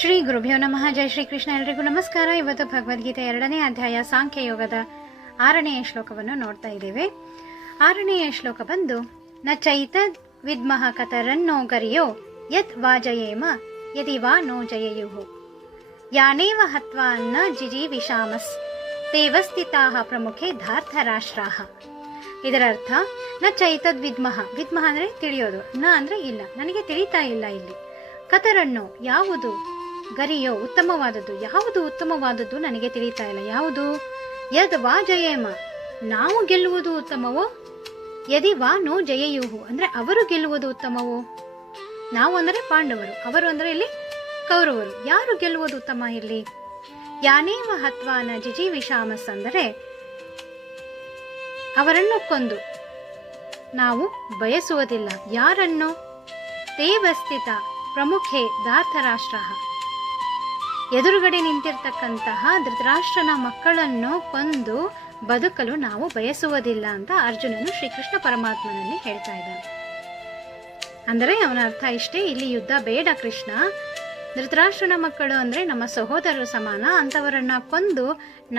ಶ್ರೀ ಗುರುಭ್ಯೋ ನಮಃ. ಜೈ ಶ್ರೀ ಕೃಷ್ಣ. ಎಲ್ರಿಗೂ ನಮಸ್ಕಾರ. ಇವತ್ತು ಭಗವದ್ಗೀತೆ 2ನೇ ಅಧ್ಯಾಯ ಸಾಂಖ್ಯ ಯೋಗದ 6ನೇ ಶ್ಲೋಕವನ್ನು ನೋಡ್ತಾ ಇದ್ದೇವೆ. 6ನೇ ಶ್ಲೋಕ ಬಂದು ನ ಚೈತದ್ ವಿದ್ಮಃ ಕತರನ್ನೋ ಗರಿಯೋ ಯತ್ ವಾಜಯೇಮ ಯದಿ ವಾ ನೋ ಜಯಯುಃ ಯಾನೇವ ಹತ್ವಾ ನ ಜಿಜೀವಿಷಾಮಸ್ ತೇವಸ್ಥಿತಾಃ ಪ್ರಮುಖೆ ಧಾರ್ತರಾಷ್ಟ್ರಾಃ. ಇದರ ಅರ್ಥ ನ ಚೈತದ್ ವಿದ್ಮಃ. ವಿದ್ಮಃ ಅಂದರೆ ತಿಳಿಯೋದು, ನ ಅಂದರೆ ಇಲ್ಲ, ನನಗೆ ತಿಳಿತಾ ಇಲ್ಲ. ಇಲ್ಲಿ ಕತರನ್ನು ಯಾವುದು, ಗರಿಯೋ ಉತ್ತಮವಾದದ್ದು, ಯಾವುದು ಉತ್ತಮವಾದದ್ದು ನನಗೆ ತಿಳಿತಾ ಇಲ್ಲ. ಯಾವುದು? ಯದ್ ವಾ ಜಯೇಮ, ನಾವು ಗೆಲ್ಲುವುದು ಉತ್ತಮವೋ, ಯದಿ ವಾ ನೋ ಜಯಯುಹು ಅಂದರೆ ಅವರು ಗೆಲ್ಲುವುದು ಉತ್ತಮವೋ. ನಾವು ಅಂದರೆ ಪಾಂಡವರು, ಅವರು ಅಂದರೆ ಇಲ್ಲಿ ಕೌರವರು. ಯಾರು ಗೆಲ್ಲುವುದು ಉತ್ತಮ ಇಲ್ಲಿ? ಯಾನೇವ ಹತ್ವಾನ ಜಿಜೀವಿಷಾಮಸ್ ಅಂದರೆ ಅವರನ್ನು ಕೊಂದು ನಾವು ಬಯಸುವುದಿಲ್ಲ. ಯಾರನ್ನು? ತೇವಸ್ಥಿತ ಪ್ರಮುಖೆ ಧಾರ್ತರಾಷ್ಟ್ರ, ಎದುರುಗಡೆ ನಿಂತಿರ್ತಕ್ಕಂತಹ ಧೃತರಾಷ್ಟ್ರನ ಮಕ್ಕಳನ್ನು ಕೊಂದು ಬದುಕಲು ನಾವು ಬಯಸುವುದಿಲ್ಲ ಅಂತ ಅರ್ಜುನನು ಶ್ರೀಕೃಷ್ಣ ಪರಮಾತ್ಮನಲ್ಲಿ ಹೇಳ್ತಾ ಇದ್ದಾನೆ. ಅಂದರೆ ಅವನ ಅರ್ಥ ಇಷ್ಟೇ, ಇಲ್ಲಿ ಯುದ್ಧ ಬೇಡ ಕೃಷ್ಣ. ಧೃತರಾಷ್ಟ್ರನ ಮಕ್ಕಳು ಅಂದರೆ ನಮ್ಮ ಸಹೋದರರು ಸಮಾನ, ಅಂಥವರನ್ನ ಕೊಂದು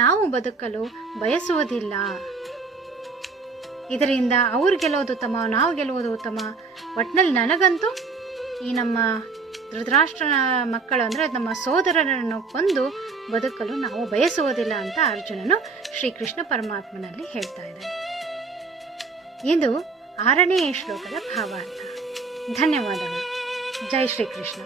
ನಾವು ಬದುಕಲು ಬಯಸುವುದಿಲ್ಲ. ಇದರಿಂದ ಅವ್ರು ಗೆಲ್ಲೋದು ಉತ್ತಮ, ನಾವು ಗೆಲ್ಲುವುದು ಉತ್ತಮ. ಒಟ್ಟಿನಲ್ಲಿ ನನಗಂತೂ ಈ ನಮ್ಮ ಧೃತರಾಷ್ಟ್ರನ ಮಕ್ಕಳು ಅಂದರೆ ನಮ್ಮ ಸೋದರರನ್ನು ಕೊಂದು ಬದುಕಲು ನಾವು ಬಯಸುವುದಿಲ್ಲ ಅಂತ ಅರ್ಜುನನು ಶ್ರೀಕೃಷ್ಣ ಪರಮಾತ್ಮನಲ್ಲಿ ಹೇಳ್ತಾ ಇದ್ದಾನೆ. ಇದು 6ನೇ ಶ್ಲೋಕದ ಭಾವಾರ್ಥ. ಧನ್ಯವಾದಗಳು. ಜೈ ಶ್ರೀಕೃಷ್ಣ.